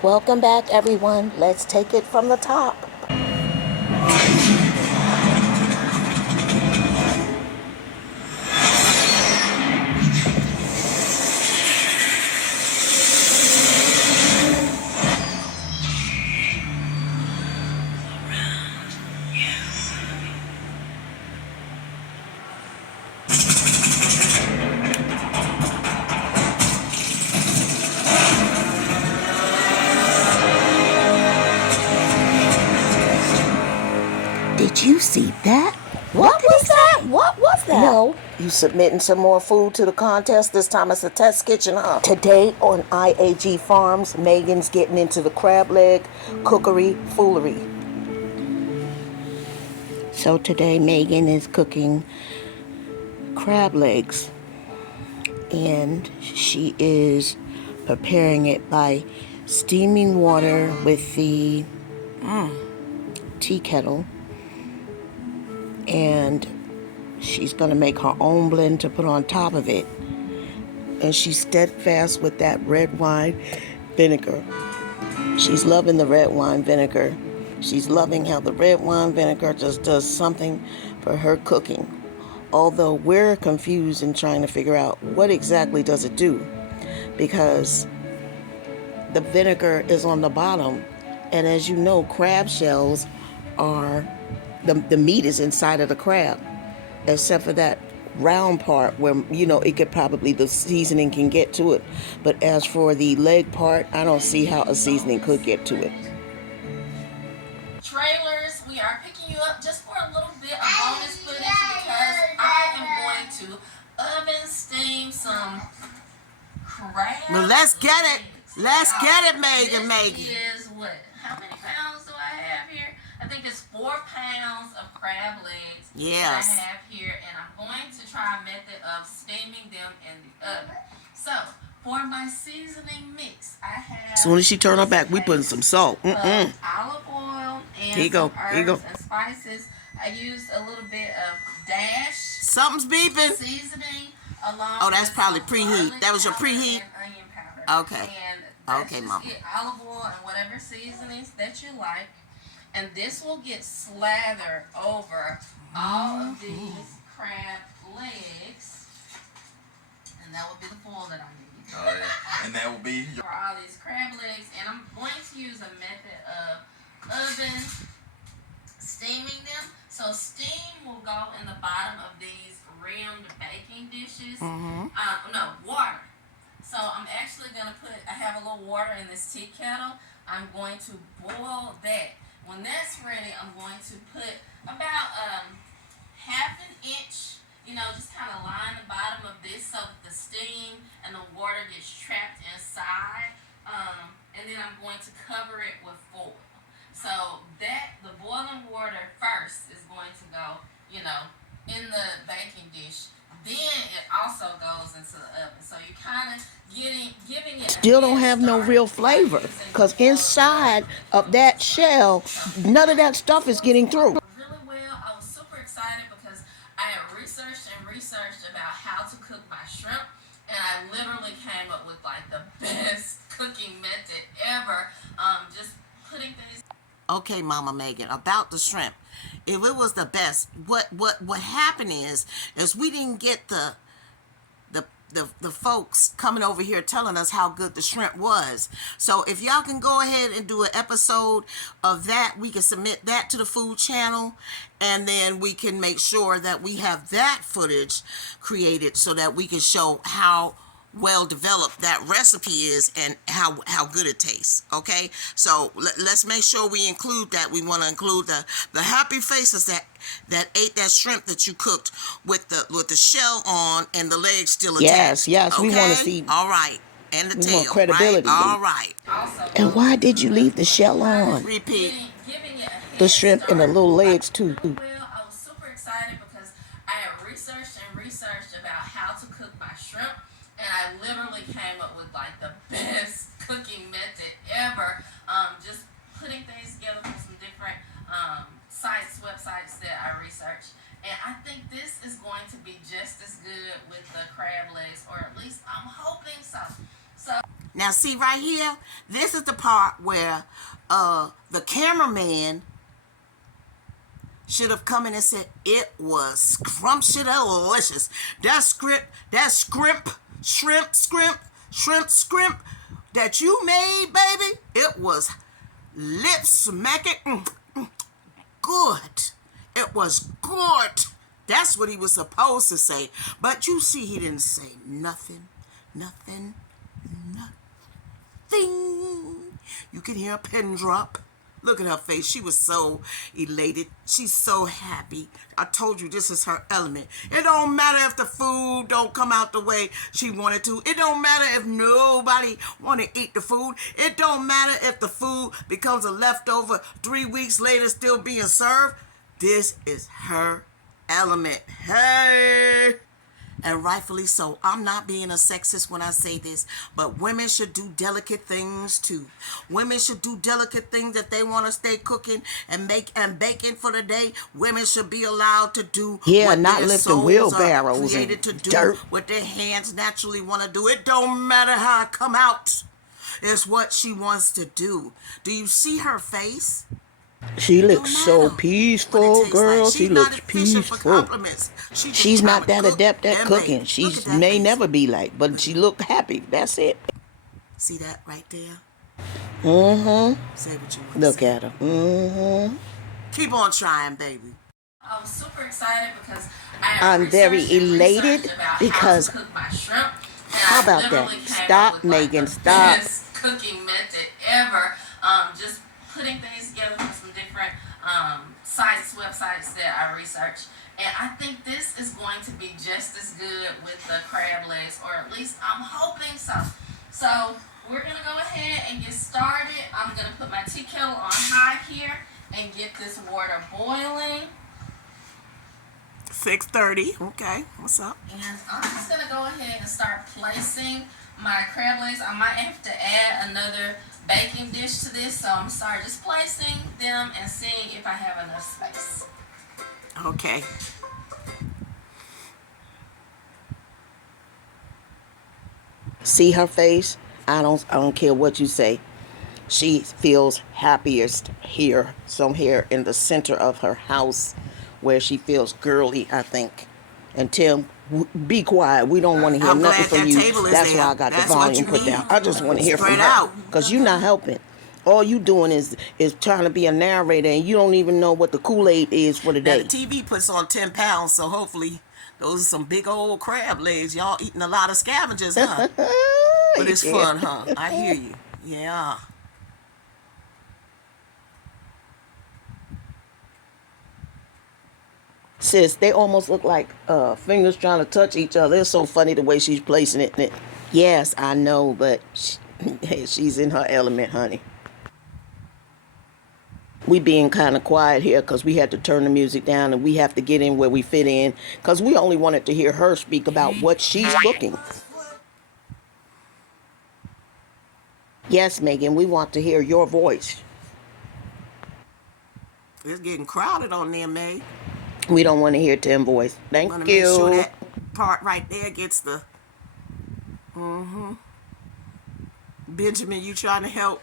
Welcome back, everyone. Let's take it from the top. Did you see that? What was that? What was that? No. You submitting some more food to the contest? This time it's a test kitchen, huh? Today on IAG Farms, Megan's getting into the crab leg cookery foolery. So today Megan is cooking crab legs, and she is preparing it by steaming water with the tea kettle, and she's going to make her own blend to put on top of it. And she's steadfast with that red wine vinegar. She's loving the red wine vinegar. She's loving how the red wine vinegar just does something for her cooking. Although we're confused in trying to figure out what exactly does it do, because the vinegar is on the bottom, and as you know, crab shells are the meat is inside of the crab, except for that round part where it could probably, the seasoning can get to it. But as for the leg part, I don't see how a seasoning could get to it. Trailers, we are picking you up just for a little bit of bonus footage because I am going to oven steam some crab. Well, let's get it. Let's get it, Megan. This is what? How many pounds do I have here? I think it's 4 pounds of crab legs that I have here, and I'm going to try a method of steaming them in the oven. So, for my seasoning mix, I have... As soon as she turn her back, we putting some salt. Olive oil and some herbs and spices. I used a little bit of dash. Something's beeping. Seasoning along. Oh, that's probably preheat. That was your preheat? And onion powder. Okay. And okay, just Mama. get olive oil and whatever seasonings that you like. And this will get slathered over all of these crab legs. And that will be the foil that I need. Oh, yeah. And that will be for all these crab legs. And I'm going to use a method of oven steaming them. So steam will go in the bottom of these rimmed baking dishes. No, water. So I'm actually going to I have a little water in this tea kettle. I'm going to boil that. When that's ready, I'm going to put about half an inch, just kind of line the bottom of this so that the steam and the water gets trapped inside. And then I'm going to cover it with foil. So the boiling water first is going to go, in the baking dish. Then it also goes into the oven. So you're kind of giving it. Still don't have no real flavor, because inside of that shell, none of that stuff is getting through. Really well. I was super excited because I had researched about how to cook my shrimp, and I literally came up with like the best cooking method ever. Just putting things. Okay, Mama Megan, about the shrimp. If it was the best, what happened is we didn't get the folks coming over here telling us how good the shrimp was. So if y'all can go ahead and do an episode of that, we can submit that to the food channel, and then we can make sure that we have that footage created so that we can show how well developed that recipe is and how good it tastes. Okay, so let's make sure we include that. We want to include the happy faces that ate that shrimp that you cooked with the shell on and the legs still attached. Yes, okay? We want to see. All right, and the tail. Want credibility. Right? All right. And why did you leave the shell on? Repeat. The shrimp and the little legs too. Well, I was super excited because I had researched about how to cook my shrimp. And I literally came up with like the best cooking method ever. Just putting things together from some different websites that I researched. And I think this is going to be just as good with the crab legs, or at least I'm hoping so. Now see right here, This is the part where the cameraman should have come in and said, it was scrumptious. That shrimp that you made, baby, it was lip smacking good. It was good. That's what he was supposed to say. But you see, he didn't say nothing. You can hear a pin drop. Look at her face. She was so elated. She's so happy. I told you this is her element. It don't matter if the food don't come out the way she wanted to. It don't matter if nobody want to eat the food. It don't matter if the food becomes a leftover 3 weeks later still being served. This is her element. Hey! And rightfully so. I'm not being a sexist when I say this, but women should do delicate things too. Women should do delicate things if they want to stay cooking and baking for the day. Women should be allowed to do what not their lifting souls wheelbarrows are and created to do, dirt. what their hands naturally want to do. It don't matter how it come out. It's what she wants to do. Do you see her face? She Don't looks so matter what it peaceful, tastes girl. like. She She's not looks fishing for peaceful. compliments. She just She's trying not to that cook adept at and cooking. bake. She Look at that may face. never be like, but she looked happy. That's it. See that right there? Mm-hmm. Say what you want to Look say. at her. Mm-hmm. Keep on trying, baby. I was super excited because I I'm very researched and elated researched about because how to cook my shrimp. And how I about that? literally came Stop, up with like Megan, the stop. best cooking method ever. Just putting things together from some different sites, websites that I researched. And I think this is going to be just as good with the crab legs, or at least I'm hoping so. So we're going to go ahead and get started. I'm going to put my tea kettle on high here and get this water boiling. 6:30. Okay, what's up? And I'm just going to go ahead and start placing my crab legs. I might have to add another baking dish to this, so I'm going to start just placing them and seeing if I have enough space. Okay. See her face? I don't care what you say. She feels happiest here, somewhere in the center of her house, where she feels girly, I think. And Tim, be quiet. We don't want to hear I'm nothing glad from that you. table is That's there. why I got That's the what volume you put need. down. I just want to hear from Spread her out. because you're not helping. All you doing is trying to be a narrator, and you don't even know what the Kool-Aid is for the Now day. the TV puts on 10 pounds, so hopefully those are some big old crab legs. Y'all eating a lot of scavengers, huh? But it's Yeah. fun, huh? I hear you. Yeah. Sis, they almost look like fingers trying to touch each other. It's so funny the way she's placing it. Yes, I know, but she's in her element, honey. We being kind of quiet here because we had to turn the music down and we have to get in where we fit in because we only wanted to hear her speak about what she's cooking. Yes, Megan, we want to hear your voice. It's getting crowded on there, May. We don't want to hear Tim's voice. Thank Want to make sure you. that part right there gets the... Benjamin, you trying to help?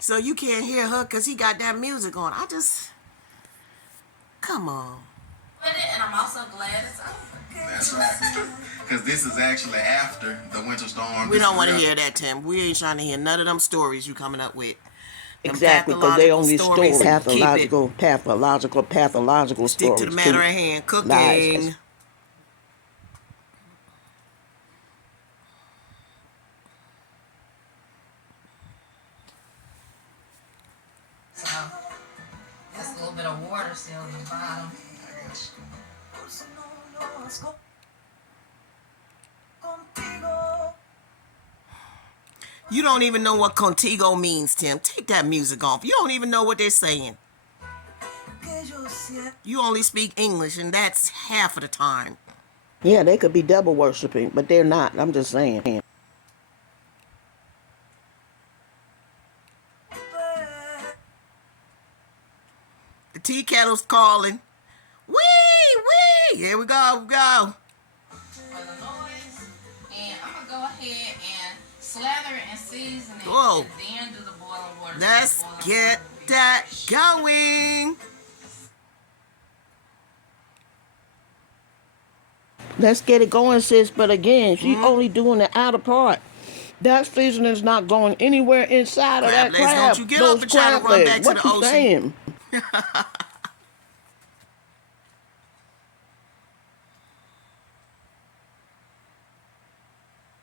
So you can't hear her because he got that music on. Come on. And I'm also glad it's over. That's right. Because this is actually after the winter storm. We This don't is want to real- hear that, Tim. We ain't trying to hear none of them stories you coming up with. Them Exactly, because they only pathological story Keep it. pathological Stick stories. to the matter too. at hand. Cooking. Lies. So, just a little bit of water still at the bottom. I guess. You don't even know what contigo means, Tim. Take that music off. You don't even know what they're saying. You only speak English, and that's half of the time. Yeah, they could be devil worshiping, but they're not. I'm just saying. The tea kettle's calling. Wee, wee. Here we go. For the noise. And I'm going to go ahead and slather it and season it. Whoa. And then do the boiling water. Let's So the boiling get water will be that fresh. going. Let's get it going, sis. But again, she's only doing the outer part. That seasoning's not going anywhere inside of that Crab legs, crab. don't you get up and try to Crab run legs. back to What the you ocean. saying?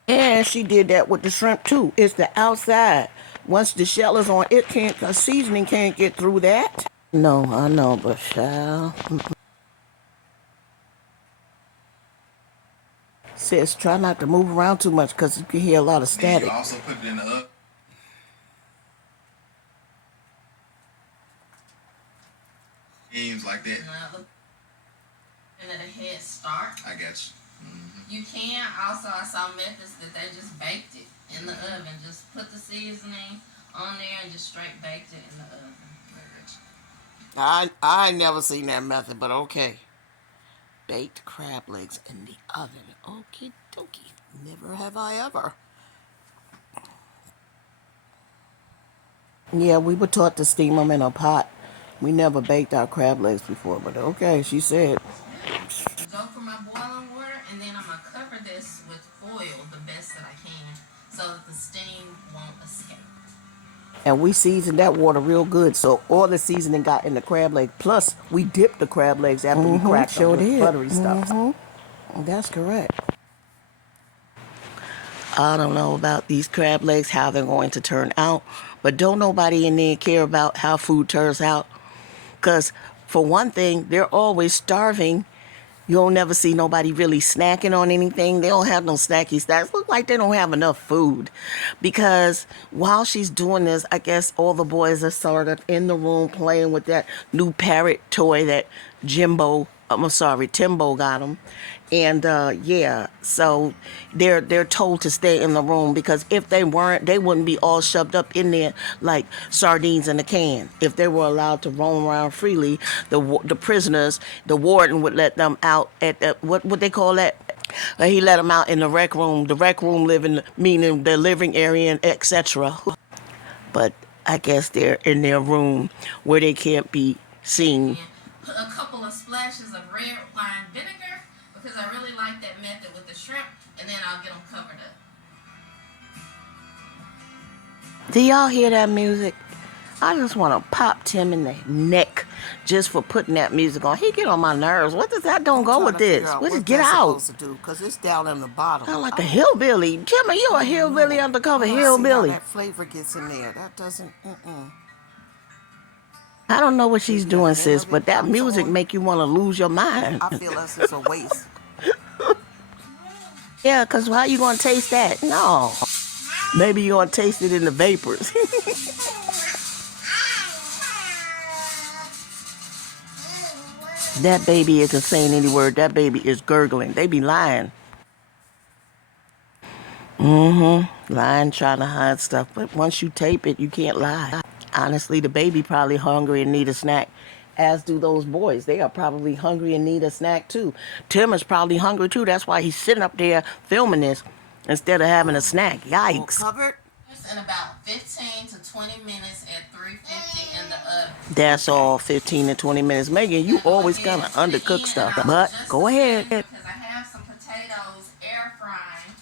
And she did that with the shrimp too. It's the outside. Once the shell is on, the seasoning can't get through that. No, I know, but shall. Sis, try not to move around too much because you can hear a lot of Then you static. also put it in the oven. Games like that. And then a head start. I got you. Mm-hmm. You can also, I saw methods that they just baked it in the oven. Just put the seasoning on there and just straight baked it in the oven. I got you. I never seen that method, but okay. Baked crab legs in the oven. Okie dokie. Never have I ever. Yeah, we were taught to steam them in a pot. We never baked our crab legs before, but okay, she said. Go for my boiling water, and then I'm going to cover this with foil the best that I can so that the steam won't escape. And we seasoned that water real good, so all the seasoning got in the crab leg. Plus, we dipped the crab legs after we cracked them with buttery stuff. That's correct. I don't know about these crab legs, how they're going to turn out, but don't nobody in there care about how food turns out. Because, for one thing, they're always starving. You'll never see nobody really snacking on anything. They don't have no snacky snacks. Look like they don't have enough food. Because while she's doing this, I guess all the boys are sort of in the room playing with that new parrot toy that Timbo got them. And yeah, so they're told to stay in the room because if they weren't, they wouldn't be all shoved up in there like sardines in a can. If they were allowed to roam around freely, the prisoners, the warden would let them out at the, what they call that? He let them out in the rec room. The rec room meaning the living area and etc. But I guess they're in their room where they can't be seen. Put a couple of splashes of red wine vinegar because I really like that method with the shrimp, and then I'll get them covered up. Do y'all hear that music? I just want to pop Tim in the neck just for putting that music on. He get on my nerves. What does that don't go with this? What is get out? Because it's down in the bottom. Sound like a hillbilly. Timmy, you a hillbilly undercover See how hillbilly. that flavor gets in there. That doesn't. I don't know what she's doing, sis, but that I'm music sorry. make you want to lose your mind. I feel as it's a waste. Yeah, because how you going to taste that? No. Maybe you're going to taste it in the vapors. That baby isn't saying any word. That baby is gurgling. They be lying. Lying, trying to hide stuff. But once you tape it, you can't lie. Honestly, the baby probably hungry and need a snack, as do those boys. They are probably hungry and need a snack too. Tim is probably hungry too. That's why he's sitting up there filming this instead of having a snack. Yikes. Covered? In about 15 to 20 minutes at 350 in the oven. That's all, 15 to 20 minutes. Megan, you always kind of undercook stuff. But go ahead. Because I have some potatoes air frying.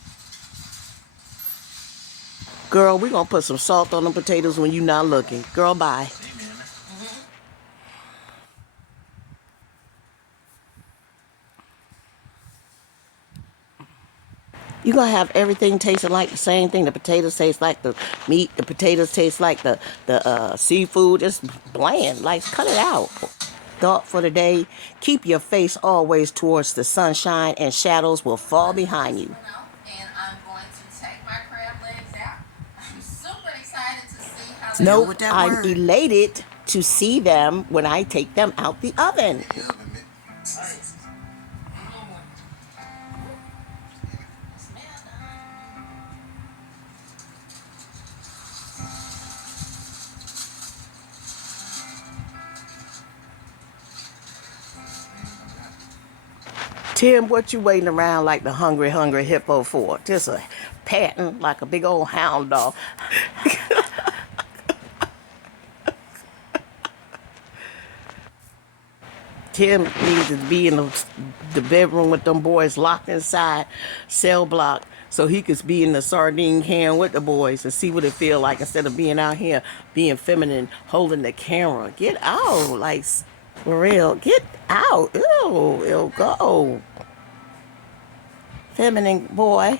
Girl, we're going to put some salt on the potatoes when you're not looking. Girl, bye. You're going to have everything tasting like the same thing. The potatoes taste like the meat. The potatoes taste like the seafood. It's bland. Like, cut it out. Thought for the day, keep your face always towards the sunshine and shadows will fall behind you. And I'm going to take my crab legs out. I'm super excited to see how they Nope, with that I'm word. elated to see them when I take them out the oven. Tim, what you waiting around like the hungry, hungry hippo for? Just a patting like a big old hound dog. Tim needs to be in the bedroom with them boys locked inside, cell block, so he could be in the sardine can with the boys and see what it feel like instead of being out here being feminine, holding the camera. Get out, like for real. Get out. Ew, it'll go. Feminine boy.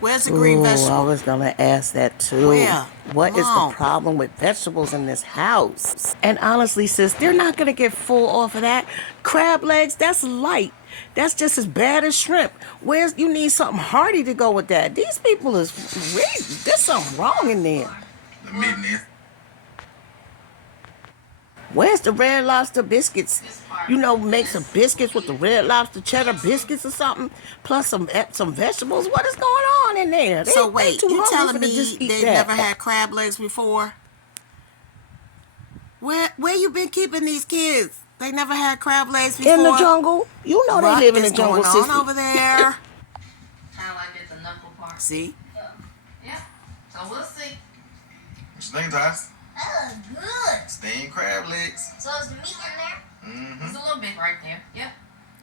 Where's the green Ooh, I vegetable? was gonna ask that too. Where? What is Come the on. problem with vegetables in this house? And honestly, sis, they're not gonna get full off of that. Crab legs, that's light. That's just as bad as shrimp. Where's you need something hearty to go with that? These people is there's something wrong in there. The midnight. Where's the red lobster biscuits? You know, make some biscuits with the red lobster cheddar biscuits or something, plus some vegetables. What is going on in there? So They wait, too you hungry telling for to me just eat they've that. never had crab legs before? Where you been keeping these kids? They never had crab legs before. In the jungle? You know What they live in the is jungle, going on sissy. over there? Kind of like at the knuckle part. See? Yeah. So we'll see. What you think, Toss? Oh, good. Steamed crab legs. So is meat in there? There's a little bit right there. Yep.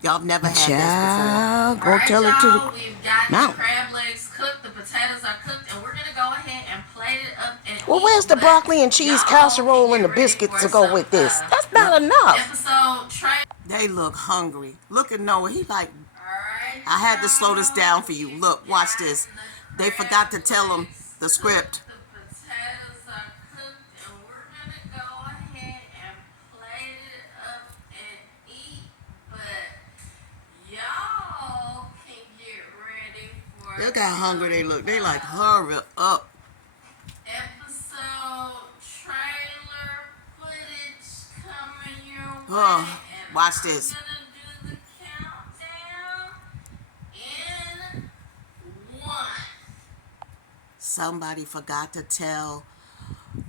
Y'all have never had Child, go All right, tell it to y'all, the we've got mountain. the crab legs cooked, the potatoes are cooked, and we're gonna go ahead and plate it up and Well, eat, where's the but broccoli and cheese y'all casserole can and the get ready biscuits for to go some, with this? That's not enough. Episode trailer. before. They look hungry. Look at Noah. He like, Alright, I had to slow this down for you. Look, watch this. They forgot to tell him the script. The potatoes are cooked, and we're gonna go ahead and plate it up and eat. But y'all can get ready for Look how hungry they look. They like, hurry up. episode trailer footage coming your way. Oh, And watch this. I'm gonna do the countdown in 1. Somebody forgot to tell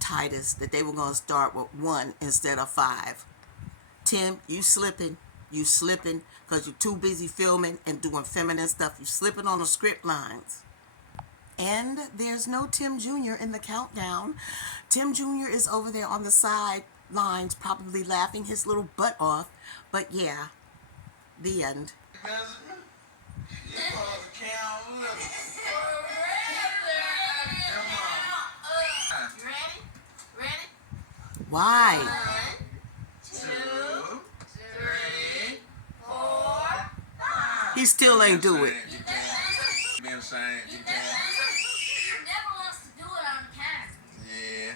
Titus that they were going to start with 1 instead of 5. Tim, you slipping. You slipping because you're too busy filming and doing feminine stuff. You slipping on the script lines. And there's no Tim Jr. in the countdown. Tim Jr. is over there on the sidelines probably laughing his little butt off. But yeah, the end. You ready? Ready? Why? 1, 2, 3, 4, 5. He still ain't do it. You can. Being ashamed. You can. He never wants to do it on camera. Yeah.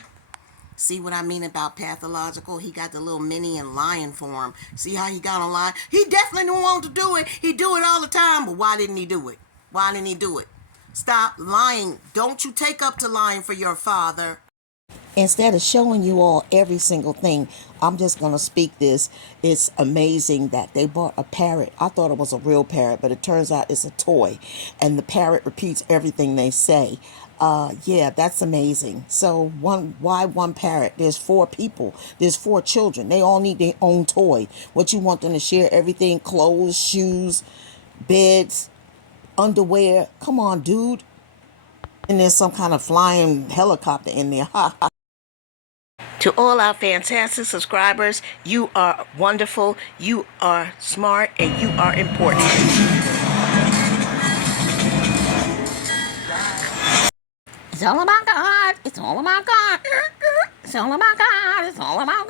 See what I mean about pathological? He got the little mini and lion form. See how he got on lion? He definitely didn't want to do it. He do it all the time, but why didn't he do it? Why didn't he do it? Stop lying. Don't you take up to lying for your father. Instead of showing you all every single thing, I'm just going to speak this. It's amazing that they bought a parrot. I thought it was a real parrot, but it turns out it's a toy. And the parrot repeats everything they say. Yeah, that's amazing. So why one parrot? There's 4 people. There's 4 children. They all need their own toy. What you want them to share everything? Clothes, shoes, beds, underwear. Come on, dude. And there's some kind of flying helicopter in there. To all our fantastic subscribers, you are wonderful, you are smart, and you are important. It's all about God. It's all about God. It's all about God. It's all about